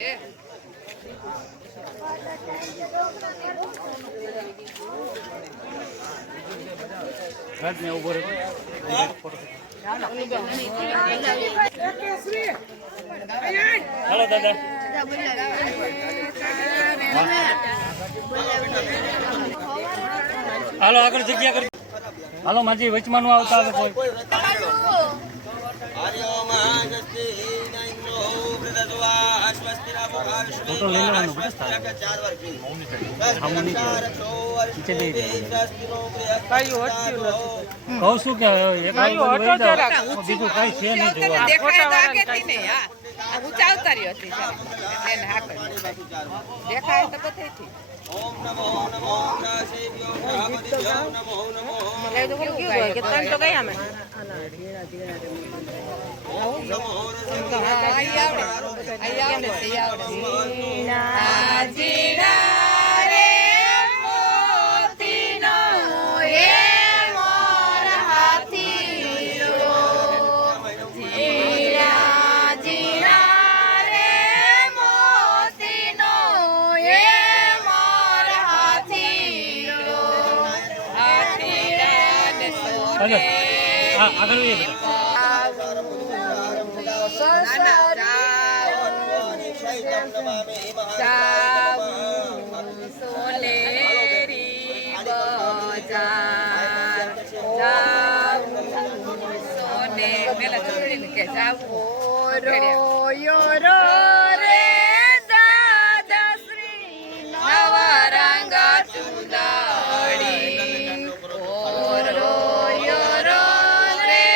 Hello दादा हालो आगे जग्या कर हालो माजी वचमा नु आवता આવે કોઈ फोटो ले लेવાનો बेटा हामुनी पीछे दे કઈ હોટ્યું નથી કહું છું કે એક ઓટો જરા બીજું કઈ છે નહીં જોવા દેખાય તો આગેથી નહીં હા આ ઊંચા ઉતારી હતી એને હા કરી દેખાય તો બધેથી ઓમ નમો નમો સેવ્યો બ્રહ્મદેવ્યો નમો નમો એ તો કેવું ગાય કે તન તો ગયા મે ઓમ નમો આઈ આવડે જીણા જીણા રે મોતીનો એ મોર હાથીરો જીણા જીણા રે મોતીનો એ મોર હાથીરો હાથીરા ને સોને હા આગળ એ સોનેરી બજાર સોને પેલા છોડીને કે જાવું રો રે દાદા શ્રી નવા રંગ ચુંદડી રો રે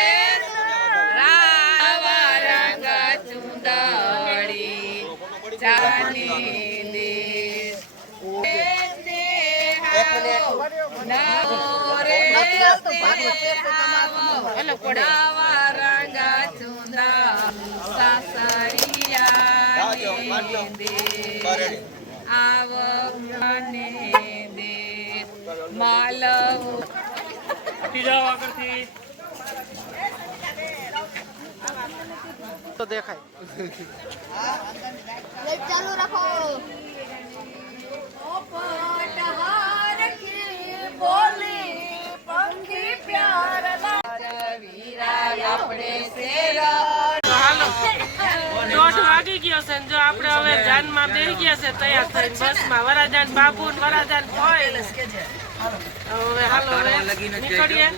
રાવા રંગ ચુંદડી જાની માલવ જાઓ આગળથી તો દેખાય ચાલુ રાખો દોઢ વાગી ગયો છે જો આપણે હવે જાનમાં બેસી ગયા છે તૈયાર થઈને બસમાં વરાજાન બાબુ વરાજાન હોય હવે હાલો નીકળીએ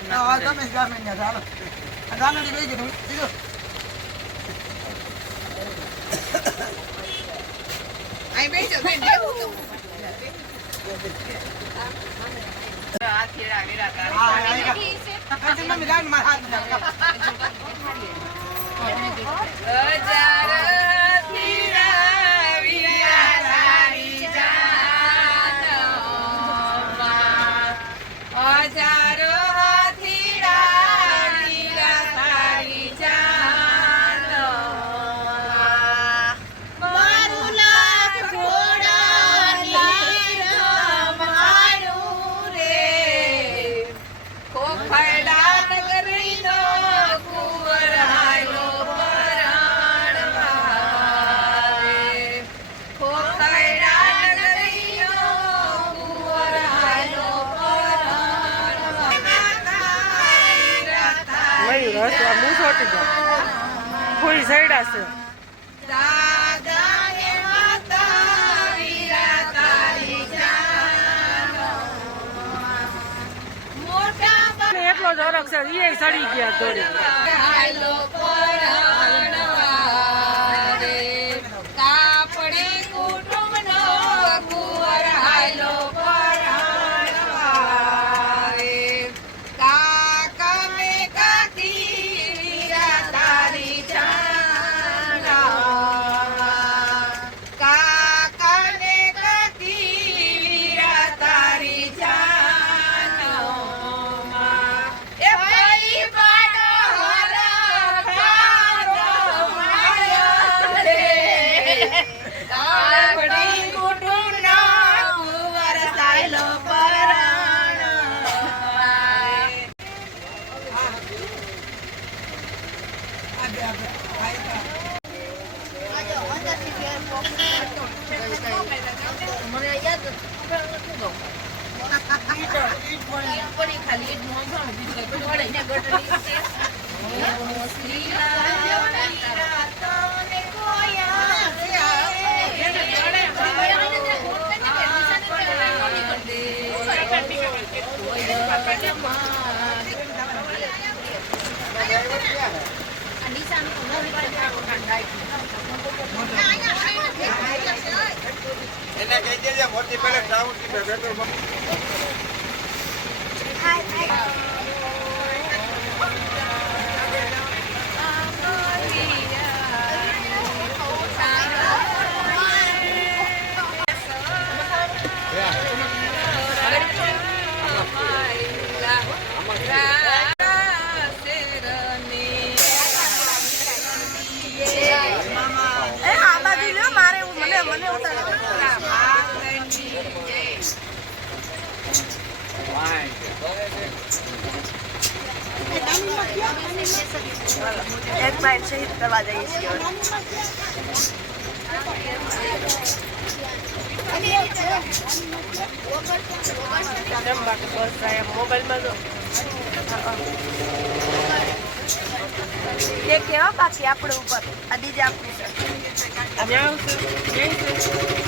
કોઈ સાઈડ છે એટલો જ અરગ છે એ સડી ગયા દોડી મને યાદ પડી ખાલી એક મોં ભણું બીજું કઈ બધું વળે ને ગટરી છે શ્રી રાતને કોયા એને કહી દેજે મોટી પેલે ગ્રાઉન્ડ થી પેટ્રોલ પંપ એક માઇન્ડ શહીદ કરવા જઈએ છીએ મોબાઈલમાં તે કેવા બાકી આપણે ઉપર આ ડીજે આપણું છે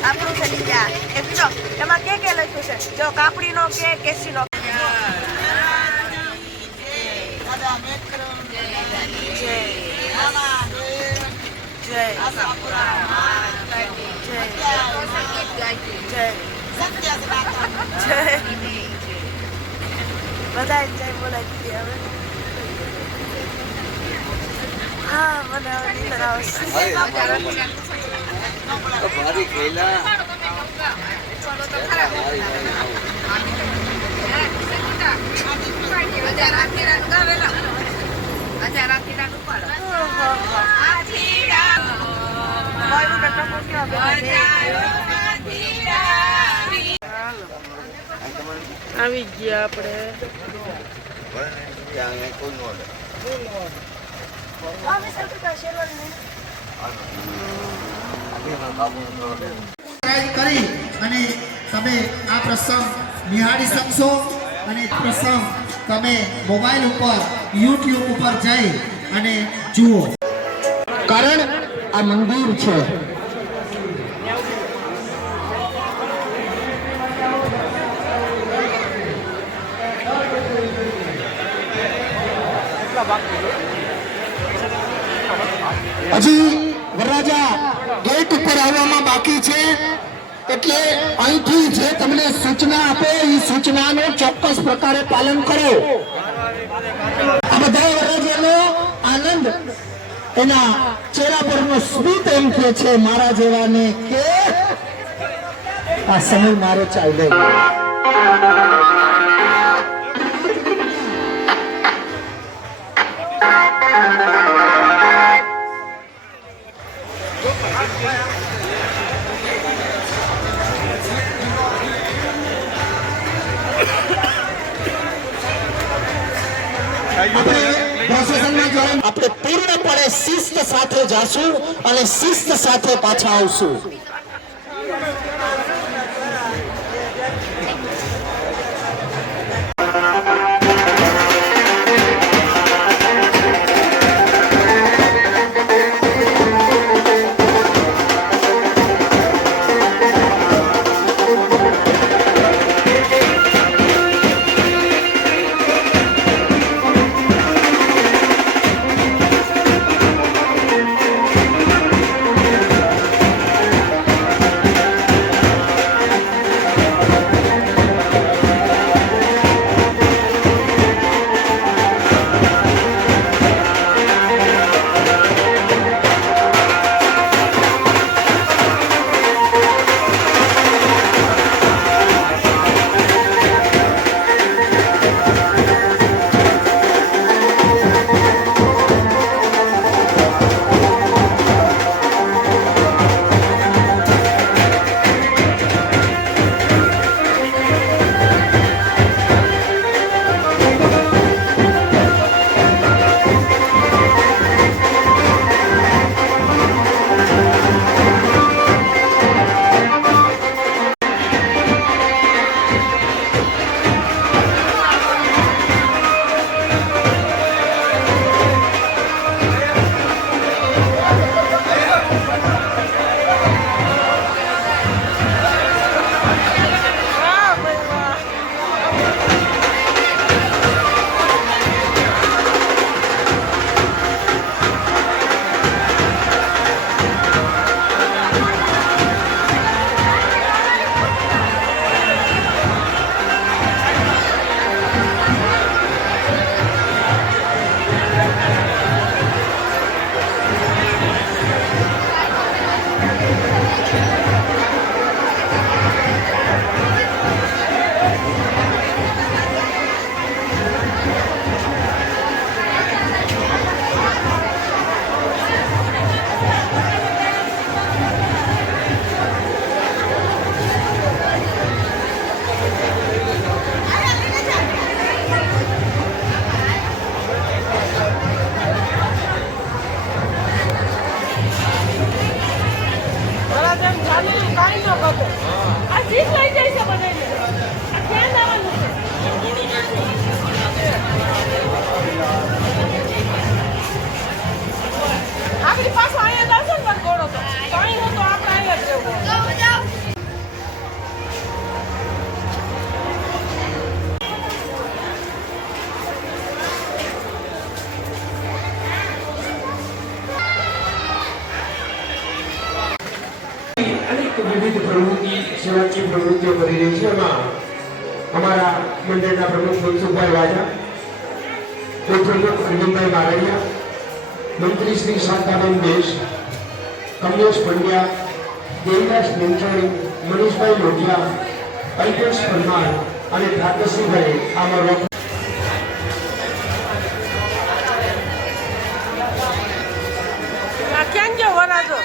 આપણું છે ડીજે એ જો એમાં કે લખ્યું છે જો કાપડીનો કે કેસીનો બધા જય બોલાવી દીધી હવે હા મને હવે નીંદર આવશે ભારી ગયેલા આવી ગયા આપણે કરી અને તમે આ પ્રસંગ નિહાળી શકશો અને પ્રસંગ તમે મોબાઈલ ઉપર YouTube ઉપર જઈ અને જુઓ કારણ આ મંદિર છે હજી વરરાજા ગેટ ઉપર આવવામાં બાકી છે એટલે અહીંથી જે તમને સૂચના આપે એ સૂચનાનું ચોક્કસ પ્રકારે પાલન કરો આ બધા વરરાજાનો આનંદ એના ચહેરા પરનો સ્મિત એમ કે છે મારા જેવાને કે આ સમય મારો ચાલ્યો આપણે પૂર્ણપણે શિસ્ત સાથે જાશું અને શિસ્ત સાથે પાછા આવશું તેમ જાદુ કાંઈ ન કરતો. આ જીત લઈ જાય છે બધાને. આ ક્યાં જવાનું છે? આપણી પાછો અહીંયા દર્શન પણ ગોળો તો અહીં હું તો આપણે અહીંયા જ રહેવું. અનેક વિવિધ પ્રવૃત્તિ સેવાકીય પ્રવૃત્તિઓ કરી રહી છે. એમાં અમારા મંડળના પ્રમુખ મનસુખભાઈ વાજા, ઉપપ્રમુખ અરવિંદભાઈ મારડિયા, મંત્રી શ્રી શાંતાબેન દેશ, કમલેશ પંડ્યા, દેવદાસ મંત્રાણી, મનીષભાઈ લોઢિયા, અલ્પેશ પરમાર અને ઠાકરસિંહભાઈ આમાં આ ક્યાં ગયો વરાજો?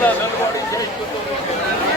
જ્વાલા નલવાડી જય કુટુંબ